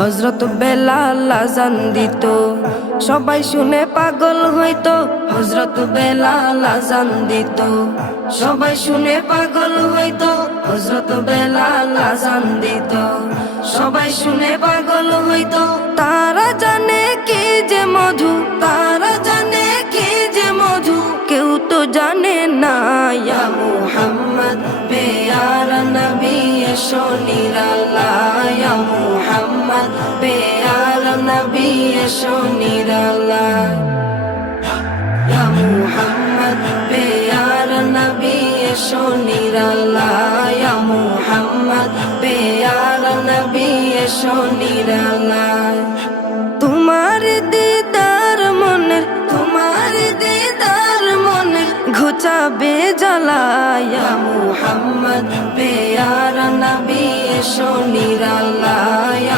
হযরত বেলাল আযান দিত, সবাই শুনে পাগল হইতো। হযরত বেলাল আযান দিত, সবাই শুনে পাগল হইতো। হযরত বেলাল আযান দিত, সবাই শুনে পাগল হইতো। তারা জানে কি যে মধু, তারা জানে কি যে মধু, কেউ তো জানে না। ইয়া মুহাম্মদ পেয়ারা নবী এসো নিরালায়, ইয়া মুহাম্মদ পেয়ারা নবী এসো নিরালায়, ইয়া মুহাম্মদ পেয়ারা নবী এসো নিরালায়, ইয়া মুহাম্মদ পেয়ারা নবী এসো নিরালায়। তোমার দিদার মনের, তোমার দিদার মনের ঘুচাবে জ্বালা। ইয়া মুহাম্মদ পেয়ারা নবী এসো নিরালায়।